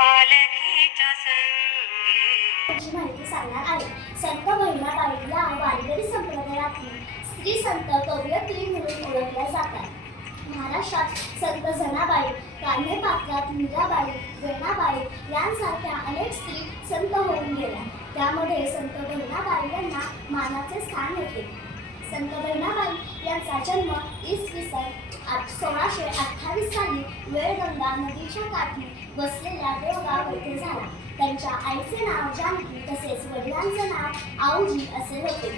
पालखीच्या संगे माहिती सांगणार आहे. संत बहिणाबाई या वारकरी संप्रदायातील स्त्री संत कवयित्री म्हणून ओळखल्या जातात. महाराष्ट्रात संत जनाबाई, कान्हेपात्रात मीराबाई, वेणाबाई यांसारख्या अनेक स्त्री संत होऊन गेल्या. त्यामध्ये संत बहिणाबाई यांना मानाचे स्थान होते. संत बहिणाबाई यांचा जन्म इसवी सन 1628 साली वेळगंगा नदीच्या काठी वसलेल्या देवगाव येथे झाला. त्यांच्या आईचे नाव जानकी तसेच वडिलांचे नाव आऊजी असे होते.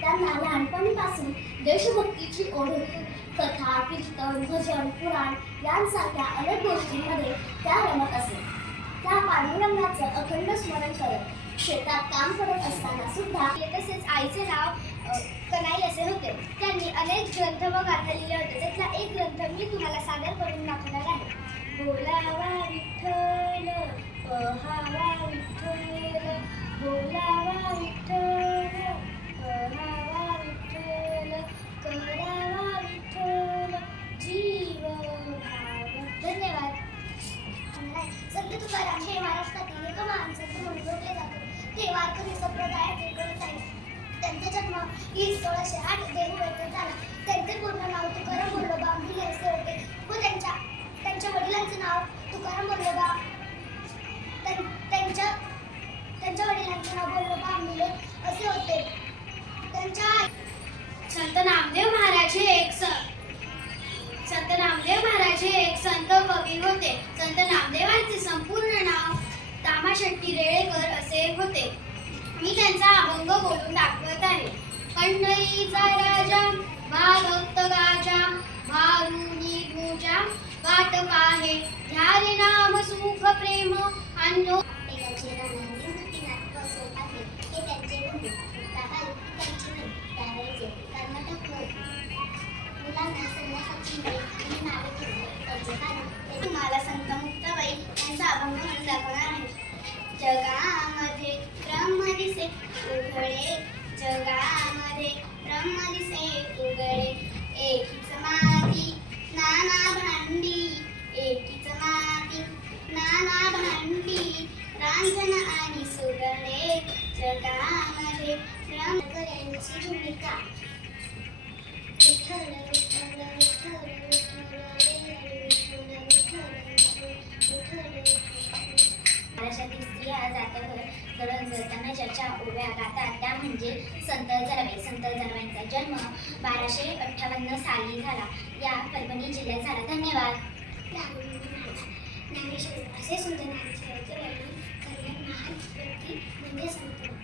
त्यांना लहानपणीपासून देशभक्तीची ओढ होती. कथा, कीर्तन, भजन, पुराण यांसारख्या अनेक गोष्टींमध्ये त्या रमत असत. त्या पांडुरंगाचं अखंड स्मरण करत शेतात काम करत असताना सुद्धा तसेच आईचे नाव कनाई असे होते. त्यांनी अनेक ग्रंथ व गाथा लिहिले होते. त्यातला एक ग्रंथ मी तुम्हाला सादर करून दाखवणार आहे. बोलावा विठ्ठल, पहावा विठ्ठल, बोलावा विठ्ठल, पहावा विठ्ठल, करावा विठ्ठल, जीव भाव. धन्यवाद. संत तुकाराम हे महाराष्ट्रातील एक महान संत म्हणून ओळखले जातात. ते वारकरी संप्रदायाचे प्रमुख आहेत. त्यांचा जन्म 1608 देहू येथे झाला. त्यांचे पूर्ण नाव तुकाराम बोल्लोबा आंबिले असे होते व त्यांच्या वडिलांचे नाव तुकाराम बोल्लोबा त्यांच्या वडिलांचे नाव बोल्लोबा आंबिले असे होते. त्यांच्या संत नामदेव महाराज हे एक संत कवी होते. संत नामदेवांचे संपूर्ण नाव तामाशेट्टी रेळेकर असे होते. मी त्यांचा अभंग बोलून दाखवत आहे. पंढरीचा राजा भक्त गाजा भारुनी पूजा वाट पाहे ध्यारे नाम सुख प्रेम अन्नो. तुम्हाला संत मुक्ताबाई यांचा अभंग म्हणून दाखवणार आहे. जगामध्ये ब्रह्म दिसे उघडे, जगामध्ये ब्रह्म दिसे उघडे, एकीच माती नाना भांडी, एकीच माती नाना भांडी, रांजण आणि सुगडे, जगामध्ये ब्रह्म. यांची भूमिका विठ्ठल विठ्ठल विठ्ठल महाराष्ट्रातील स्त्रिया जात्यावर दळण दळताना ज्याच्या ओव्या गातात त्या म्हणजे संत जनाबाई. संत जनाबाईंचा जन्म 1258 साली झाला. या परभणी जिल्ह्यात झाला. धन्यवाद. ज्ञानेश्वर असे सुंदर नामाचे वर्णन करण्यात महान व्यक्ती म्हणजे संत